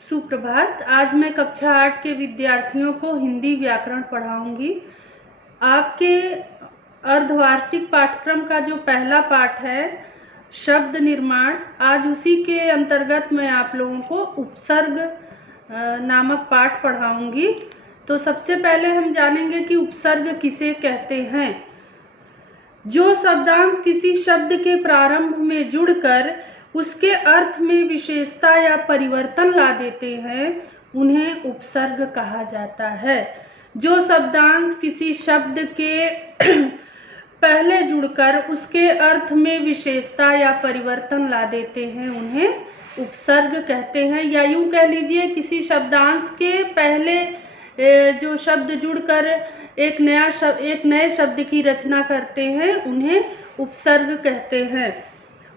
सुप्रभात। आज मैं कक्षा 8 के विद्यार्थियों को हिंदी व्याकरण पढ़ाऊंगी। आपके अर्धवार्षिक पाठ्यक्रम का जो पहला पाठ है शब्द निर्माण, आज उसी के अंतर्गत मैं आप लोगों को उपसर्ग नामक पाठ पढ़ाऊंगी। तो सबसे पहले हम जानेंगे कि उपसर्ग किसे कहते हैं। जो शब्दांश किसी शब्द के प्रारंभ में जुड़कर उसके अर्थ में विशेषता या परिवर्तन ला देते हैं उन्हें उपसर्ग कहा जाता है। जो शब्दांश किसी शब्द के पहले जुड़कर उसके अर्थ में विशेषता या परिवर्तन ला देते हैं उन्हें उपसर्ग कहते हैं। या यूं कह लीजिए, किसी शब्दांश के पहले जो शब्द जुड़कर एक नए शब्द की रचना करते हैं उन्हें उपसर्ग कहते हैं।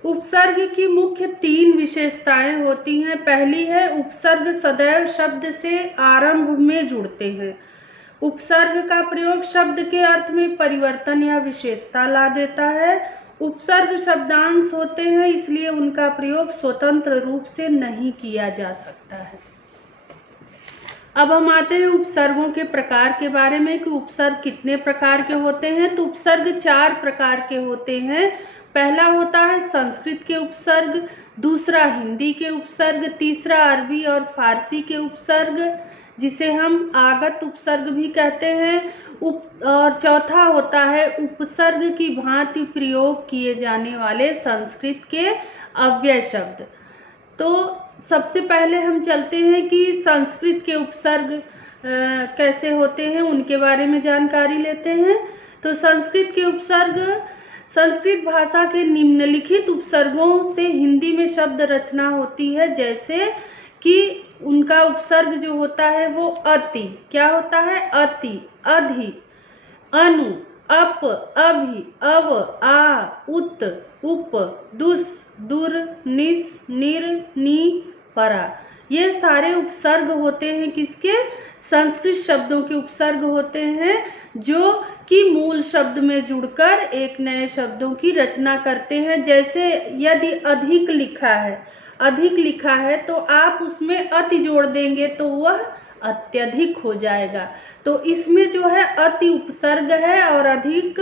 उपसर्ग की मुख्य 3 विशेषताएं होती हैं। पहली है, उपसर्ग सदैव शब्द से आरंभ में जुड़ते हैं। उपसर्ग का प्रयोग शब्द के अर्थ में परिवर्तन या विशेषता ला देता है। उपसर्ग शब्दांश होते हैं, इसलिए उनका प्रयोग स्वतंत्र रूप से नहीं किया जा सकता है। अब हम आते हैं उपसर्गों के प्रकार के बारे में कि उपसर्ग कितने प्रकार के होते हैं। तो उपसर्ग 4 प्रकार के होते हैं। पहला होता है संस्कृत के उपसर्ग, दूसरा हिंदी के उपसर्ग, तीसरा अरबी और फारसी के उपसर्ग जिसे हम आगत उपसर्ग भी कहते हैं, और चौथा होता है उपसर्ग की भांति प्रयोग किए जाने वाले संस्कृत के अव्यय शब्द। तो सबसे पहले हम चलते हैं कि संस्कृत के उपसर्ग कैसे होते हैं, उनके बारे में जानकारी लेते हैं। तो संस्कृत के उपसर्ग संस्कृत भाषा के निम्नलिखित उपसर्गों से हिंदी में शब्द रचना होती है। जैसे कि उनका उपसर्ग जो होता है वो अति, क्या होता है, अति, अधि, अनु, अप, अभि, अव, आ, उत, उप, दुस, दुर, निस, निर, नी, परा। ये सारे उपसर्ग होते हैं किसके, संस्कृत शब्दों के उपसर्ग होते हैं जो कि मूल शब्द में जुड़कर एक नए शब्दों की रचना करते हैं। जैसे यदि अधिक लिखा है तो आप उसमें अति जोड़ देंगे तो वह अत्यधिक हो जाएगा। तो इसमें जो है अति उपसर्ग है और अधिक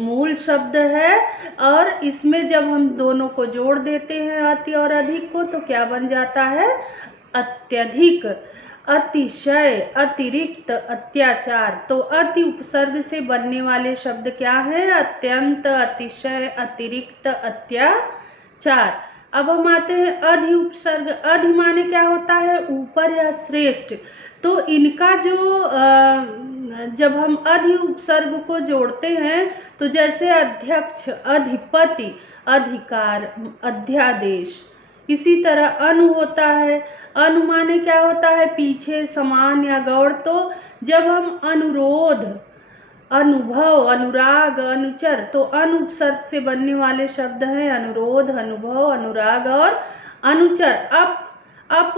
मूल शब्द है, और इसमें जब हम दोनों को जोड़ देते हैं अति और अधिक को तो क्या बन जाता है, अत्यधिक, अतिशय, अतिरिक्त, अत्याचार। तो अति उपसर्ग से बनने वाले शब्द क्या है, अत्यंत, अतिशय, अतिरिक्त, अत्याचार। अब हम आते हैं अधि उपसर्ग। अधि माने क्या होता है, ऊपर या श्रेष्ठ। तो इनका जो जब हम अधि उपसर्ग को जोड़ते हैं तो जैसे अध्यक्ष, अधिपति, अधिकार, अध्यादेश। इसी तरह अनु होता है। अनु माने क्या होता है, पीछे, समान या गौड़। तो जब हम अनुरोध, अनुभव, अनुराग, अनुचर, तो अनु उपसर्ग से बनने वाले शब्द हैं अनुरोध, अनुभव, अनुराग और अनुचर। अप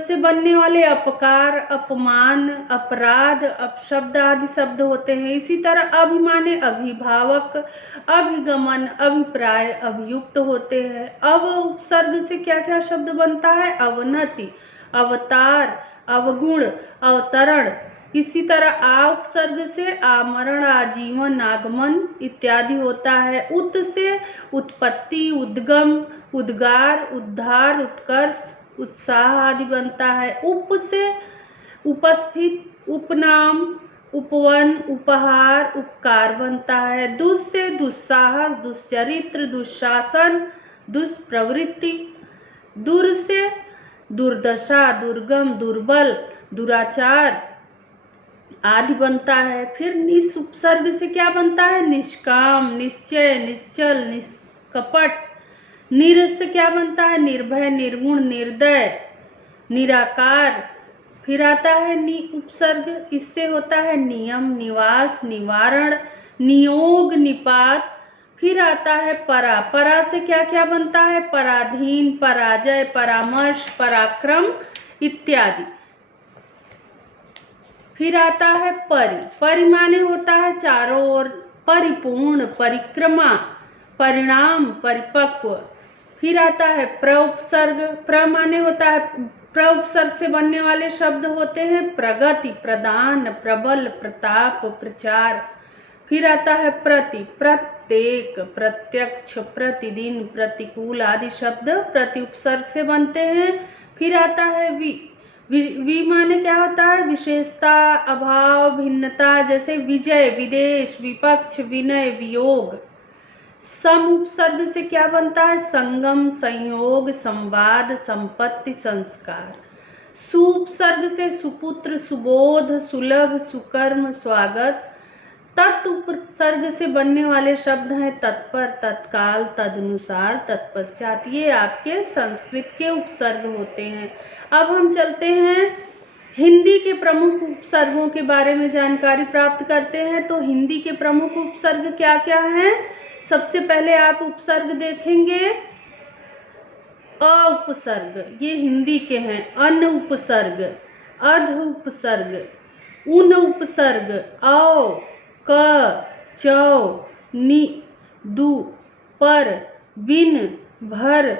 से बनने वाले अपकार, अपमान, अपराध, अपशब्द आदि शब्द होते हैं। इसी तरह अभि माने अभिभावक, अभिगमन, अभिप्राय, अभियुक्त होते हैं। अव उपसर्ग से क्या क्या शब्द बनता है, अवनति, अवतार, अवगुण, अवतरण। इसी तरह आ उपसर्ग से आमरण, आजीवन, आगमन इत्यादि होता है। उत से उत्पत्ति, उद्गम, उद्गार, उद्धार, उत्कर्ष, उत्साह आदि बनता है। उप से उपस्थित, उपनाम, उपवन, उपहार, उपकार बनता है। दुस से दुस्साहस, दुश्चरित्र, दुशासन, दुष्प्रवृत्ति। दुर से दुर्दशा, दुर्गम, दुर्बल, दुराचार आदि बनता है। फिर निस उपसर्ग से क्या बनता है, निष्काम, निश्चय, निश्चल, निष्कपट। निर से क्या बनता है, निर्भय, निर्गुण, निर्दय, निराकार। फिर आता है नि उपसर्ग, इससे होता है नियम, निवास, निवारण, नियोग, निपात। फिर आता है परा। परा से क्या क्या बनता है, पराधीन, पराजय, परामर्श, पराक्रम इत्यादि। फिर आता है परि। परि माने होता है चारों ओर, परिपूर्ण, परिक्रमा, परिणाम, परिपक्व। फिर आता है प्र उपसर्ग। प्र माने होता है प्र उपसर्ग से बनने वाले शब्द होते हैं प्रगति, प्रदान, प्रबल, प्रताप, प्रचार। फिर आता है प्रति, प्रत्येक, प्रत्यक्ष, प्रतिदिन, प्रतिकूल आदि शब्द प्रति उपसर्ग से बनते हैं। फिर आता है वि, वि माने क्या होता है? विशेषता, अभाव, भिन्नता, जैसे विजय, विदेश, विपक्ष, विनय, वियोग। सम उपसर्ग से क्या बनता है? संगम, संयोग, संवाद, संपत्ति, संस्कार। सु उपसर्ग से सुपुत्र, सुबोध, सुलभ, सुकर्म, स्वागत। तत् उपसर्ग से बनने वाले शब्द हैं तत्पर, तत्काल, तदनुसार, तत्पश्चात। ये आपके संस्कृत के उपसर्ग होते हैं। अब हम चलते हैं हिंदी के प्रमुख उपसर्गों के बारे में जानकारी प्राप्त करते हैं। तो हिंदी के प्रमुख उपसर्ग क्या क्या हैं? सबसे पहले आप उपसर्ग देखेंगे अ उपसर्ग, ये हिंदी के हैं। अन उपसर्ग, अध उपसर्ग, उन उपसर्ग, औ, क, चौ, नि, दु, पर, बिन, भर,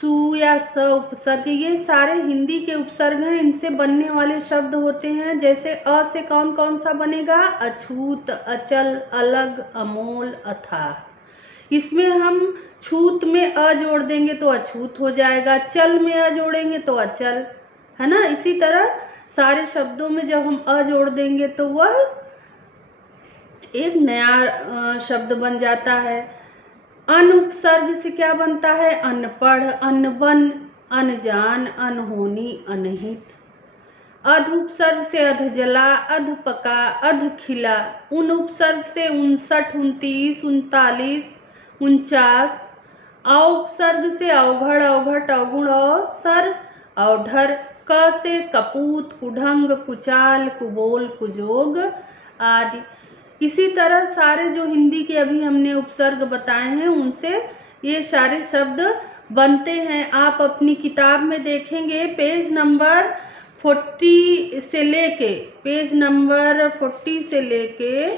सु या स उपसर्ग। ये सारे हिंदी के उपसर्ग हैं। इनसे बनने वाले शब्द होते हैं, जैसे अ से कौन कौन सा बनेगा? अछूत, अचल, अलग, अमोल, अथाह। इसमें हम छूत में अ जोड़ देंगे तो अछूत हो जाएगा, चल में अ जोड़ेंगे तो अचल, है ना। इसी तरह सारे शब्दों में जब हम अ जोड़ देंगे तो वह एक नया शब्द बन जाता है। अन उपसर्ग से क्या बनता है? अनपढ़, अनबन, अनजान, अनहोनी, अनहित। अध उपसर्ग से अधजला, अधपका, अधखिला। उन उपसर्ग से 59, 29, 39, 49। औ उपसर्ग से अवघड़, अवघट, अवगुण, अवसर, अवढर। क से कपूत, कुढंग, कुचाल, कुबोल, कुजोग आदि। इसी तरह सारे जो हिंदी के अभी हमने उपसर्ग बताए हैं उनसे ये सारे शब्द बनते हैं। आप अपनी किताब में देखेंगे पेज नंबर 40 से लेके पेज नंबर 40 से लेके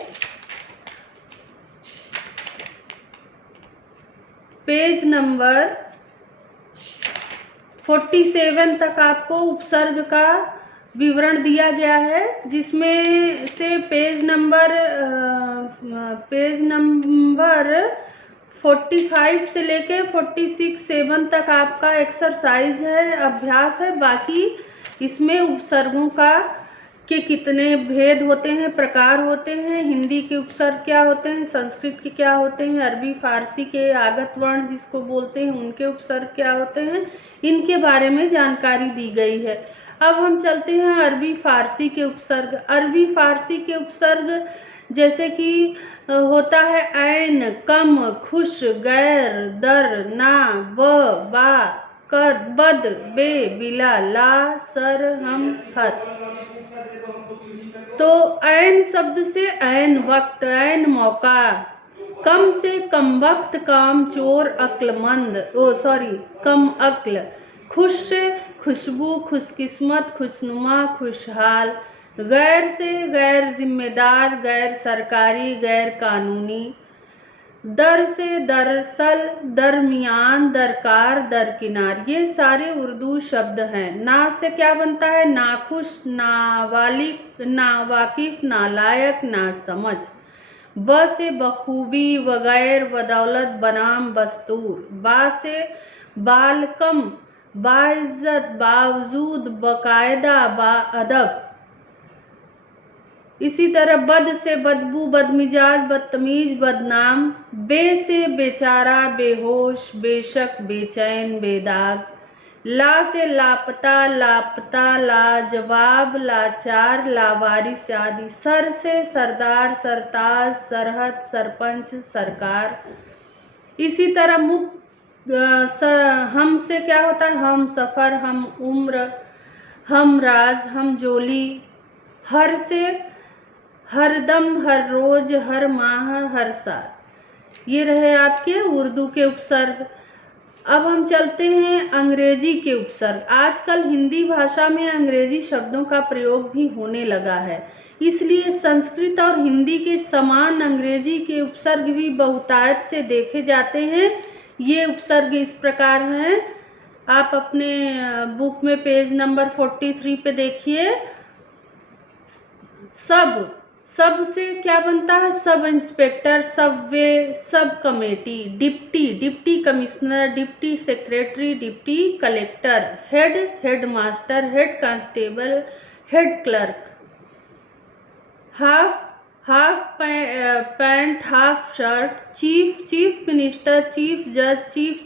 पेज नंबर 47 तक आपको उपसर्ग का विवरण दिया गया है, जिसमें से पेज नंबर 45 से लेके 46, 7 तक आपका एक्सरसाइज है, अभ्यास है। बाकी इसमें उपसर्गों के कितने भेद होते हैं, प्रकार होते हैं, हिंदी के उपसर्ग क्या होते हैं, संस्कृत के क्या होते हैं, अरबी फारसी के आगत वर्ण जिसको बोलते हैं उनके उपसर्ग क्या होते हैं, इनके बारे में जानकारी दी गई है। अब हम चलते हैं अरबी फारसी के उपसर्ग। अरबी फारसी के उपसर्ग जैसे कि होता है ऐन, कम, खुश, गैर, दर, ना, ब, बा, कर, बद, बे, बिला, ला, सर, हम, हर। तो ऐन शब्द से ऐन वक्त, ऐन मौका। कम से कम वक्त, काम चोर, अक्लमंद, कम अक्ल। खुश से खुशबू, खुशकिस्मत, खुशनुमा, खुशहाल। गैर से गैर जिम्मेदार, गैर सरकारी, गैर कानूनी। दर से दरअसल, दरमियान, दरकार, दरकिनार। ये सारे उर्दू शब्द हैं। ना से क्या बनता है? नाखुश, नावालिक, नावाकिफ, नालायक, नासमझ। ब से बखूबी, बगैर, बदौलत, बनाम, बस्तूर। बा से बालकम, बाइज्जत, बावजूद, बाकायदा, बाअदब। इसी तरह बद से बदबू, बदमिजाज, बदतमीज, बदनाम। बे से बेचारा, बेहोश, बेशक, बेचैन, बेदाग। ला से लापता, लापता, लाजवाब, लाचार, लावारिस आदि। सर से सरदार, सरताज, सरहद, सरपंच, सरकार। इसी तरह हम से क्या होता है? हम सफर, हम उम्र, हम राज, हम जोली। हर से हरदम, हर रोज, हर माह, हर साल। ये रहे आपके उर्दू के उपसर्ग। अब हम चलते हैं अंग्रेजी के उपसर्ग। आजकल हिंदी भाषा में अंग्रेजी शब्दों का प्रयोग भी होने लगा है, इसलिए संस्कृत और हिंदी के समान अंग्रेजी के उपसर्ग भी बहुतायत से देखे जाते हैं। ये उपसर्ग इस प्रकार हैं: आप अपने बुक में पेज नंबर 43 पे देखिए। सब से क्या बनता है? Sub inspector, subway, sub committee, deputy commissioner, deputy secretary, deputy collector, head master, head constable, head clerk, half pant, half shirt, chief minister, chief जज, chief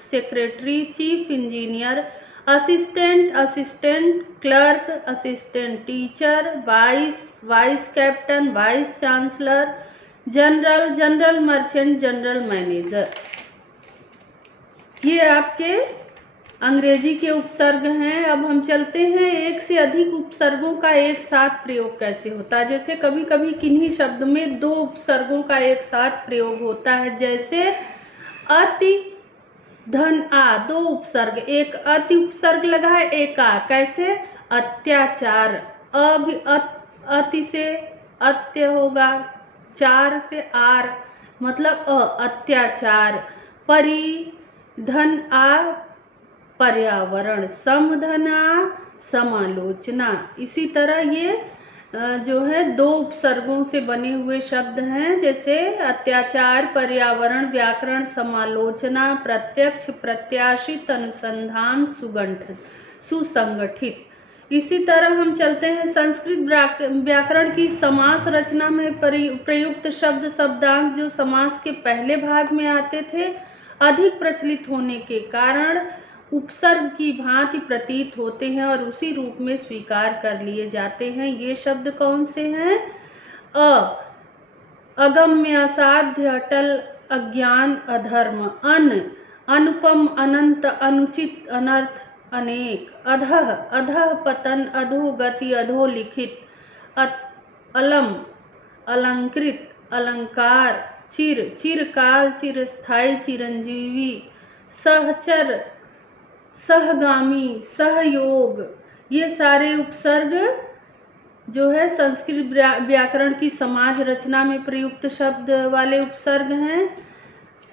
secretary, chief engineer, assistant clerk, assistant teacher, vice captain, vice chancellor, general merchant, general manager. ये आपके अंग्रेजी के उपसर्ग हैं। अब हम चलते हैं एक से अधिक उपसर्गों का एक साथ प्रयोग कैसे होता है। जैसे कभी कभी किन्हीं शब्द में दो उपसर्गों का एक साथ प्रयोग होता है, जैसे अति, धन, आ, दो उपसर्ग, एक अति उपसर्ग लगा है, एक आ। कैसे? अत्याचार, अति से अत्य होगा, चार से आर, मतलब अत्याचार। परि, धन, आ, पर्यावरण, समधना, समालोचना। इसी तरह ये जो है दो उपसर्गों से बने हुए शब्द हैं, जैसे अत्याचार, पर्यावरण, व्याकरण, समालोचना, प्रत्यक्ष, प्रत्याशित, अनुसंधान, सुसंगठित। इसी तरह हम चलते हैं संस्कृत व्याकरण की समास रचना में प्रयुक्त शब्द शब्दांश जो समास के पहले भाग में आते थे, अधिक प्रचलित होने के कारण उपसर्ग की भांति प्रतीत होते हैं और उसी रूप में स्वीकार कर लिए जाते हैं। ये शब्द कौन से हैं? अगम्य, असाध्य, अटल, अज्ञान, अधर्म। अनुपम, अनंत, अनुचित, अनर्थ, अनेक। अधः, पतन, अधोगति, अधोलिखित। अलम, अलंकृत, अलंकार। चिरकाल, चिरस्थायी, चिरंजीवी। सहचर, सहगामी, सहयोग। ये सारे उपसर्ग जो है संस्कृत व्याकरण की समाज रचना में प्रयुक्त शब्द वाले उपसर्ग हैं।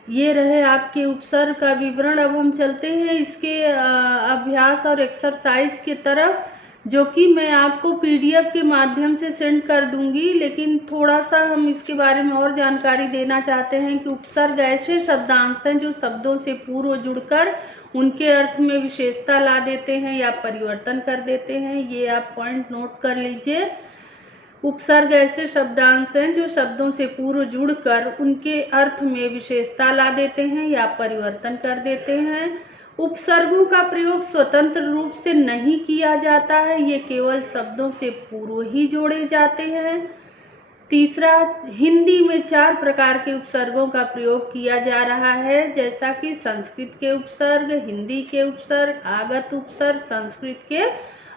ये रहे आपके उपसर्ग का विवरण। अब हम चलते हैं इसके अभ्यास और एक्सरसाइज की तरफ, जो कि मैं आपको पीडीएफ के माध्यम से सेंड कर दूंगी। लेकिन थोड़ा सा हम इसके बारे में और जानकारी देना चाहते हैं कि उपसर्ग ऐसे शब्दांश हैं जो शब्दों से पूर्व जुड़कर उनके अर्थ में विशेषता ला देते हैं या परिवर्तन कर देते हैं। ये आप पॉइंट नोट कर लीजिए। उपसर्ग ऐसे शब्दांश हैं जो शब्दों से पूर्व जुड़कर उनके अर्थ में विशेषता ला देते हैं या परिवर्तन कर देते हैं। उपसर्गों का प्रयोग स्वतंत्र रूप से नहीं किया जाता है, ये केवल शब्दों से पूर्व ही जोड़े जाते हैं। तीसरा, हिंदी में 4 प्रकार के उपसर्गों का प्रयोग किया जा रहा है, जैसा कि संस्कृत के उपसर्ग, हिंदी के उपसर्ग, आगत उपसर्ग, संस्कृत के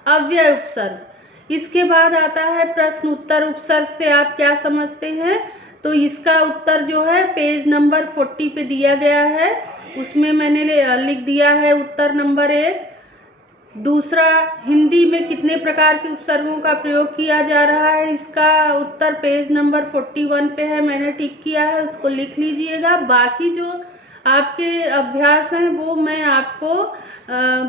अव्यय उपसर्ग। इसके बाद आता है प्रश्न उत्तर उपसर्ग से आप क्या समझते हैं। तो इसका उत्तर जो है पेज नंबर 40 पे दिया गया है, उसमें मैंने लिख दिया है उत्तर नंबर 1। दूसरा, हिंदी में कितने प्रकार के उपसर्गों का प्रयोग किया जा रहा है, इसका उत्तर पेज नंबर 41 पे है, मैंने टिक किया है, उसको लिख लीजिएगा। बाकी जो आपके अभ्यास हैं वो मैं आपको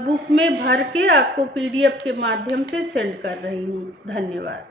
बुक में भर के आपको पीडीएफ के माध्यम से सेंड कर रही हूँ। धन्यवाद।